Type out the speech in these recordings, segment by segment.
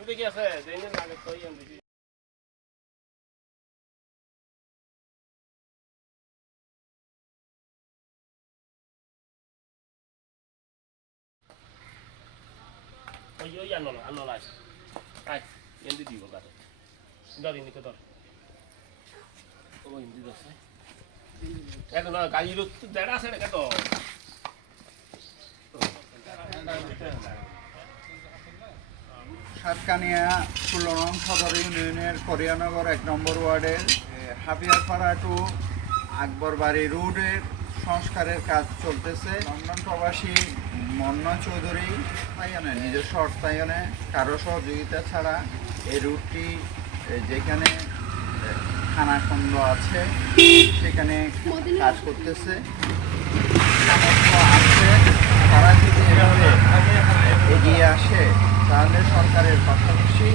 শুধু কি আছে দেন না আগে তো ইয়ান দিছি ওই ওই আনো লাইস আই ইয়ান দি দিব গাতে ধর ইনি তো ধর ও ইনি দছে এখন না গাড়ি রুট দেড়া আছে না কত সাতকানিয়া ১৬ নং সদর ইউনিয়নের করিয়ানগর ১ নম্বর ওয়ার্ডের হাবিয়ারপাড়া টু আকবরবাড়ি রোডের সংস্কারের কাজ চলতেছে। লন্ডন প্রবাসী মন্না চৌধুরী তাইয়ানে নিজস্ব অর্থায়নে কারো সহযোগিতা ছাড়া এই রুটটি যেখানে খানাখন্দ আছে সেখানে কাজ করতেছে। সামর্থ্য আছে, তারা যদি এভাবে এগিয়ে আসে তাহলে সরকারের পাশাপাশি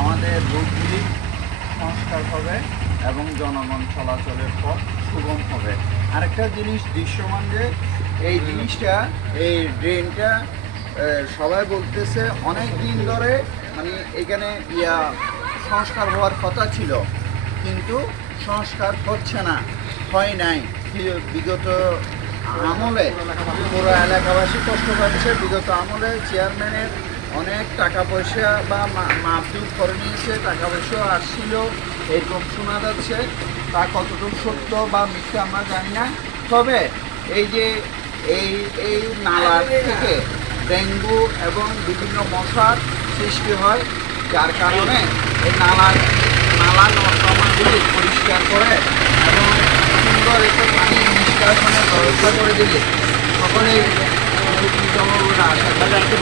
আমাদের রোডগুলি সংস্কার হবে এবং জনগণ চলাচলের পথ সুগম হবে। আরেকটা জিনিস দৃশ্যমান যে এই জিনিসটা এই ড্রেনটা সবাই বলতেছে অনেক দিন ধরে মানে এখানে সংস্কার হওয়ার কথা ছিল কিন্তু সংস্কার হচ্ছে না, হয় নাই। বিগত আমলে পুরো এলাকাবাসী কষ্ট পাচ্ছে। বিগত আমলে চেয়ারম্যানের অনেক টাকা পয়সা বা মাপজুপ করে নিয়েছে, টাকা পয়সাও আসছিল এরকম শোনা যাচ্ছে। তা কতটুকু সত্য বা মিথ্যা আমরা জানি না। তবে এই যে এই নালার থেকে ডেঙ্গু এবং বিভিন্ন মশার সৃষ্টি হয়, যার কারণে এই নালা নর্দমাগুলি পরিষ্কার করে এবং সুন্দর একটু পানি নিষ্কাশনের ব্যবস্থা করে দিলে সকলেই উপকৃত হবে বলে আশা করি।